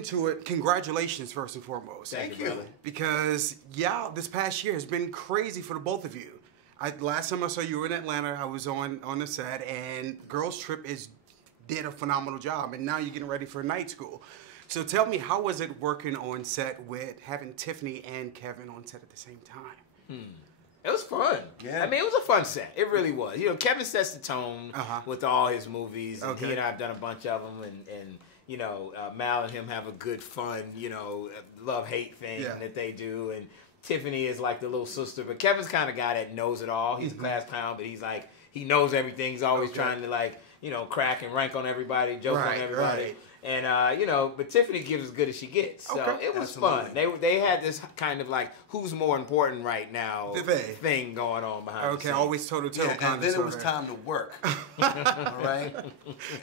into it, congratulations first and foremost. Thank you. Brother. Because, yeah, this past year has been crazy for the both of you. Last time I saw you were in Atlanta, I was on the set, and Girls Trip did a phenomenal job, and now you're getting ready for night school. So tell me, how was it working on set with having Tiffany and Kevin on set at the same time? It was fun. Yeah. I mean, it was a fun set. It really was. You know, Kevin sets the tone with all his movies. And he and I have done a bunch of them, and you know, Mal and him have a good, fun, you know, love-hate thing that they do, and Tiffany is like the little sister, but Kevin's kind of guy that knows it all. He's a class clown, but he's like, he knows everything. He's always trying to, like, you know, crack and rank on everybody, joke on everybody. And, you know, but Tiffany gives as good as she gets. So it was fun. They had this kind of like, who's more important right now thing going on behind the scenes. Always toe-to-toe. And then it was time to work. All right?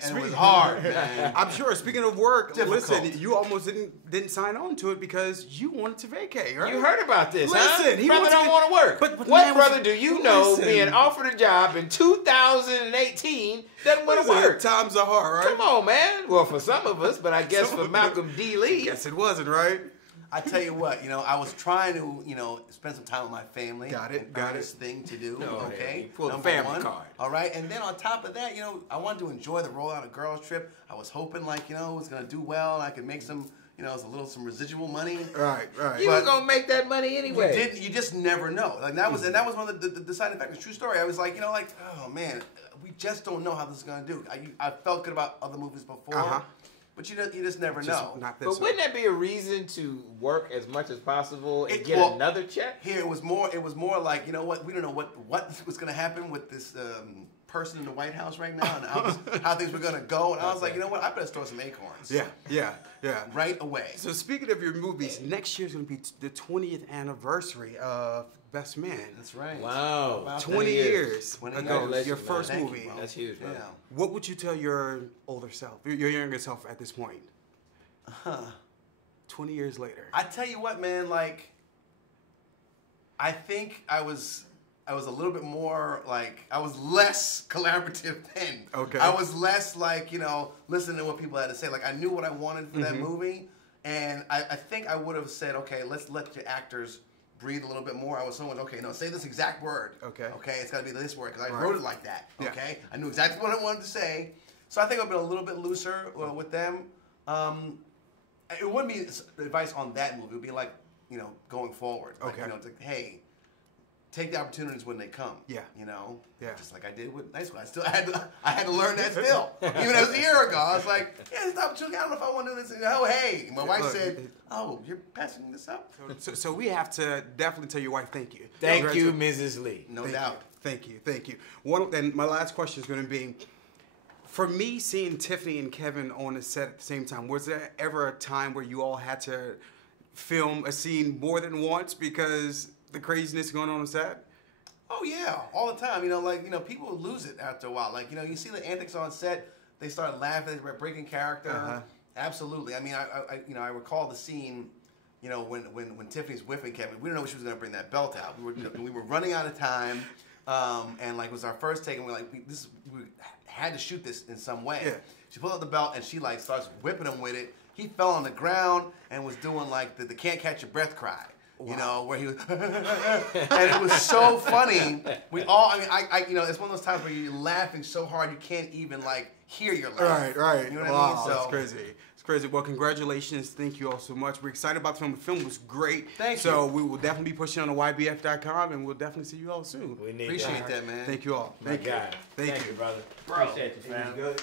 And it was hard, man. I'm sure. Speaking of work, listen, you almost didn't sign on to it because you wanted to vacate, right? You heard about this, listen, huh? Brother don't want to work. But what brother do you know being offered a job in 2018 doesn't want to work? Times are hard, right? Come on, man. Well, for some of us, but I guess for Malcolm D. Lee. Yes, it wasn't, right? I tell you what, you know, I was trying to, you know, spend some time with my family. Got it. Thing to do, okay? Pull the family card. All right, and then on top of that, you know, I wanted to enjoy the rollout of Girls Trip. I was hoping, like, you know, it was going to do well, and I could make some, you know, some residual money. Right. You were going to make that money anyway. You just never know. Like, that was one of the deciding factors. True story. I was like, you know, like, oh, man, we just don't know how this is going to do. I felt good about other movies before. But you just never know. But wouldn't that be a reason to work as much as possible and get another check? Here it was more like, you know what, we don't know what was going to happen with this person in the White House right now and how things were going to go. And I was like, you know what, I better store some acorns. Yeah. Right away. So speaking of your movies, next year's going to be the 20th anniversary of Best Man. That's right. Wow. About 20 years ago, your first Thank movie. You, that's huge, man. Yeah. What would you tell your older self, your younger self at this point? 20 years later. I tell you what, man, like, I think I was a little bit more, like, I was less collaborative then. Okay. I was less, like, you know, listening to what people had to say. Like, I knew what I wanted for that movie, and I think I would have said, okay, let's let your actors breathe a little bit more. I was someone, okay, no, say this exact word. Okay, it's got to be this word, because I wrote it like that, okay? I knew exactly what I wanted to say. So I think I've been a little bit looser with them. It wouldn't be advice on that movie. It would be like, you know, going forward. Like, you know, it's like, hey, take the opportunities when they come. Yeah. You know? Yeah. Just like I did with Night School. I had to learn that still. Even as a year ago. I was like, yeah, this opportunity, I don't know if I want to do this. And, oh, hey. My wife said, oh, you're passing this up? So we have to definitely tell your wife thank you. Thank you, Mrs. Lee. No doubt. Thank you. And my last question is going to be, for me, seeing Tiffany and Kevin on the set at the same time, was there ever a time where you all had to film a scene more than once because the craziness going on set? Oh, yeah. All the time. You know, like, you know, people lose it after a while. Like, you know, you see the antics on set, they start laughing, they're breaking character. Absolutely. I mean, I recall the scene, you know, when Tiffany's whipping Kevin. We didn't know she was going to bring that belt out. We were running out of time, and, like, it was our first take, and we had to shoot this in some way. Yeah. She pulled out the belt and she like starts whipping him with it. He fell on the ground and was doing like the can't catch your breath cry. Wow. You know, where he was and it was so funny. We all I you know, it's one of those times where you're laughing so hard you can't even like hear your laugh. Right. You know what I mean? So that's crazy. It's crazy. Well, congratulations. Thank you all so much. We're excited about the film. The film was great. Thank you. So we will definitely be pushing on the YBF.com and we'll definitely see you all soon. We need Appreciate that, man. Thank you all. Thank you. Thank you, brother. Appreciate you, fam. Good.